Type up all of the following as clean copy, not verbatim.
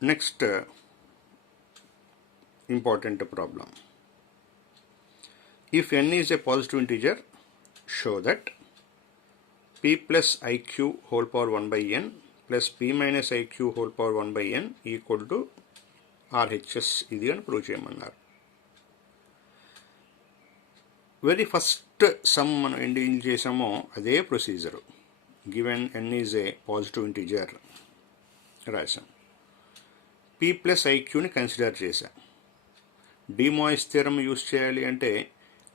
Next important problem. If n is a positive integer, show that p plus iq whole power 1 by n plus p minus iq whole power 1 by n equal to RHS. ఇది అని prove చేయమన్నారు. Very first some మనం ఏం deal చేసామో అదే procedure. Given n is a positive integer రాసాం. p plus ఐక్యూని consider చేశాం. డిమాయిస్ theorem use చేయాలి అంటే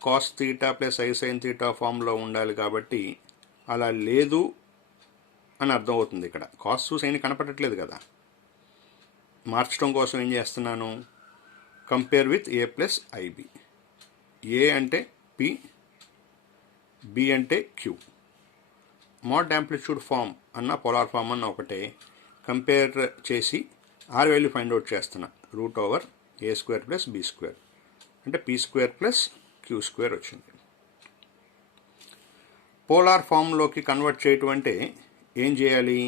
cos theta plus I sine theta ఫామ్లో ఉండాలి కాబట్టి అలా లేదు అని అర్థమవుతుంది. ఇక్కడ కాస్ సైన్ కనపడట్లేదు కదా. మార్చడం కోసం ఏం చేస్తున్నాను, compare with A plus IB. A అంటే పి, బి అంటే క్యూ. మోడ్ యాంప్లిట్యూడ్ ఫామ్ అన్న పోలార్ ఫామ్ అన్న ఒకటే. కంపేర్ చేసి ఆర్ వాల్యూ ఫైండ్ అవుట్ చేస్తున్నా. Root over A square plus B square అంటే P square plus Q square వచ్చింది. Polar ఫామ్లోకి కన్వర్ట్ చేయటం అంటే ఏం చేయాలి,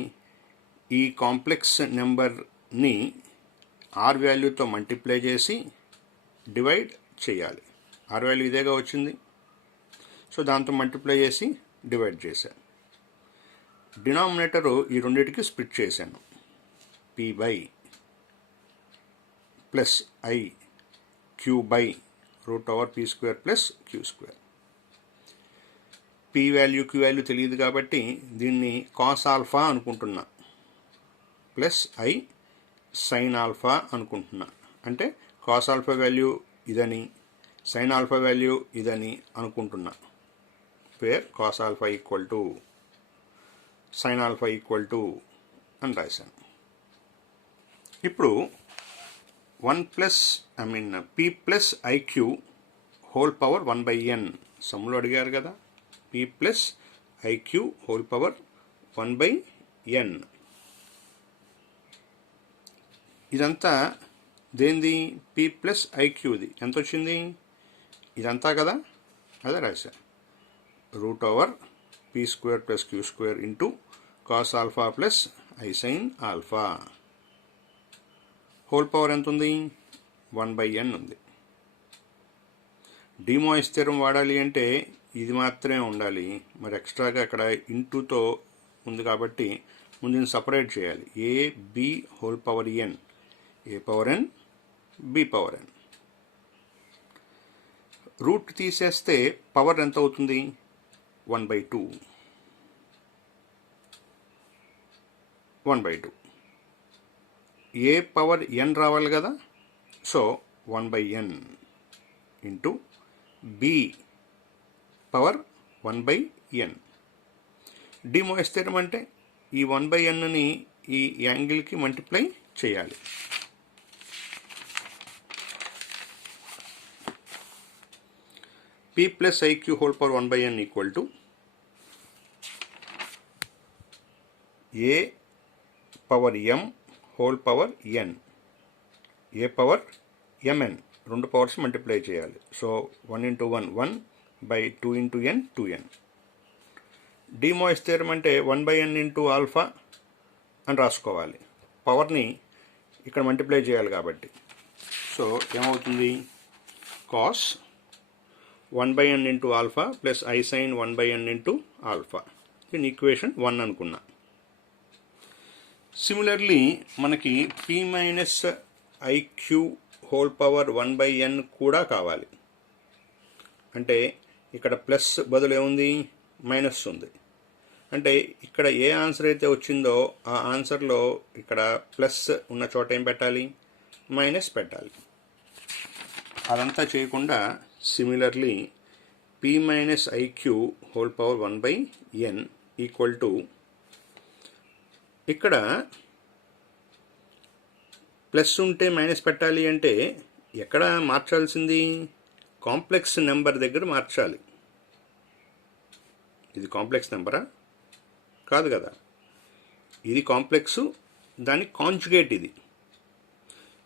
ఈ కాంప్లెక్స్ నెంబర్ని ఆర్ వాల్యూతో మల్టిప్లై చేసి డివైడ్ చేయాలి. ఆర్ వాల్యూ ఇదేగా వచ్చింది, సో దాంతో మల్టిప్లై చేసి డివైడ్ చేశాను. డినామినేటరు ఈ రెండింటికి స్ప్లిట్ చేశాను. P by plus I Q by root over P square plus Q square. P value Q value తెలియదు కాబట్టి దీన్ని కాస్ ఆల్ఫా అనుకుంటున్నా, ప్లస్ ఐ సైన్ ఆల్ఫా అనుకుంటున్నా. అంటే కాస్ ఆల్ఫా వాల్యూ ఇదని, సైన్ ఆల్ఫా వాల్యూ ఇదని అనుకుంటున్నా. Where cos alpha equal to sine alpha equal to అని రాశాను. ఇప్పుడు p plus IQ whole power 1 by n సమ్ములో అడిగారు కదా. p plus IQ whole power 1 by n. ఇదంతా దేనిది, p ప్లస్ ఐక్యూది. ఎంత వచ్చింది, ఇదంతా కదా, అదే రాశా. Root over P square plus Q square into cos alpha plus I sine alpha. Whole power ఎంత ఉంది, 1 by n ఉంది. డిమాయిస్ థియరమ్ వాడాలి అంటే ఇది మాత్రమే ఉండాలి. మరి ఎక్స్ట్రాగా అక్కడ ఇంటూతో ఉంది కాబట్టి ముందు సపరేట్ చేయాలి. A B whole power N, A power N B power N. Root తీసేస్తే పవర్ ఎంత అవుతుంది, 1/2. 1/2. ఏ పవర్ ఎన్ రావాలి కదా, so 1 by n into B power 1 by n. De Moivre's theorem అంటే ఈ 1 by nని ఈ యాంగిల్కి మల్టిప్లై చేయాలి. p plus IQ whole power 1 by n equal to A power m whole power n, A power mn, రెండు powers multiply చేయాలి. So 1 into 1 1 by 2 into n 2n. De Moivre's theorem అంటే 1 by n into alpha అని రాసుకోవాలి. పవర్ని ఇక్కడ multiply చేయాలి కాబట్టి. So ఏమవుతుంది, cos 1 by n into alpha plus I sine 1 by n into alpha. దీని ఈక్వేషన్ 1 అనుకున్నా. సిమిలర్లీ మనకి p minus I Q whole power 1 by n కూడా కావాలి. అంటే ఇక్కడ ప్లస్ బదులు ఏముంది, మైనస్ ఉంది. అంటే ఇక్కడ ఏ ఆన్సర్ అయితే వచ్చిందో ఆ ఆన్సర్లో ఇక్కడ ప్లస్ ఉన్న చోట ఏం పెట్టాలి, మైనస్ పెట్టాలి. అదంతా చేయకుండా similarly p minus I Q whole power 1 by n equal to, ఇక్కడ ప్లస్ ఉంటే మైనస్ పెట్టాలి అంటే ఎక్కడ మార్చాల్సింది, కాంప్లెక్స్ నెంబర్ దగ్గర మార్చాలి. ఇది కాంప్లెక్స్ నెంబరా కాదు కదా, ఇది కాంప్లెక్స్, దాని కాంజుగేట్ ఇది.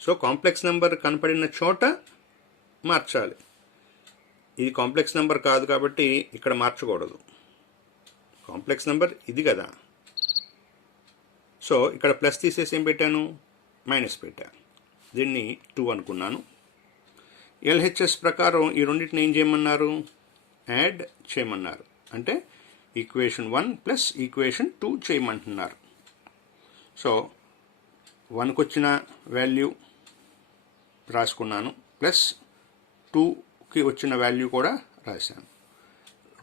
సో కాంప్లెక్స్ నెంబర్ కనపడిన చోట మార్చాలి. ఇది కాంప్లెక్స్ నెంబర్ కాదు కాబట్టి ఇక్కడ మార్చకూడదు. కాంప్లెక్స్ నెంబర్ ఇది కదా. సో ఇక్కడ ప్లస్ తీసేసి ఏం పెట్టాను, మైనస్ పెట్టా, దీన్ని 2 అనుకున్నాను. ఎల్హెచ్ఎస్ ప్రకారం ఈ రెండింటిని ఏం చేయమన్నారు, యాడ్ చేయమన్నారు. అంటే ఈక్వేషన్ 1 ప్లస్ ఈక్వేషన్ 2 చేయమంటున్నారు. సో 1కి వచ్చిన వాల్యూ రాసుకున్నాను, ప్లస్ 2కి వచ్చిన వాల్యూ కూడా రాశాను.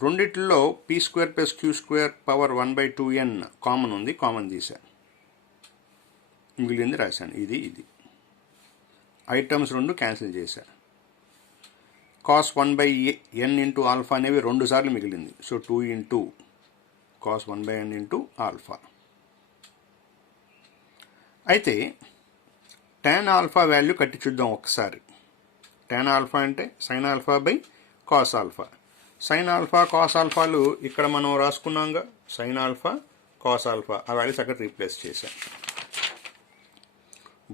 రెండిట్లో p² plus q² power 1/2n common ఉంది, కామన్ తీశాను, మిగిలింది రాశాను. ఇది ఐటమ్స్ 2 క్యాన్సిల్ చేశాను. cos 1/n ఇంటూ ఆల్ఫా అనేవి 2 సార్లు మిగిలింది. So 2 into cos 1/n into alpha. అయితే tan ఆల్ఫా వాల్యూ కట్టి చూద్దాం ఒకసారి. tan ఆల్ఫా అంటే sin alpha by cos alpha. sin alpha cos ఆల్ఫాలు ఇక్కడ మనం రాసుకున్నాంగా, sin ఆల్ఫా cos ఆల్ఫా, ఆ వాల్యూస్ అక్కడ రీప్లేస్ చేశాం.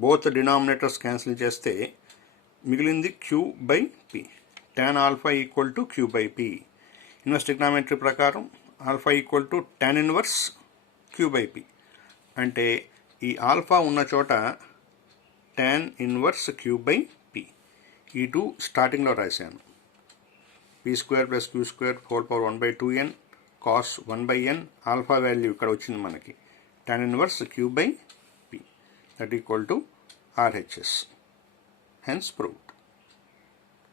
బోత్ డినామినేటర్స్ క్యాన్సిల్ చేస్తే మిగిలింది q/p. tan alpha equal to q/p. Inverse trigonometry ప్రకారం alpha equal to tan inverse q/p. అంటే ఈ ఆల్ఫా ఉన్న చోట tan ఇన్వర్స్ q/p. ఈ 2 స్టార్టింగ్లో రాశాను. p² plus q² whole power 1/2n cos 1/n, alpha value ఇక్కడ వచ్చింది మనకి, tan inverse q/p. That equal to RHS. Hence proved.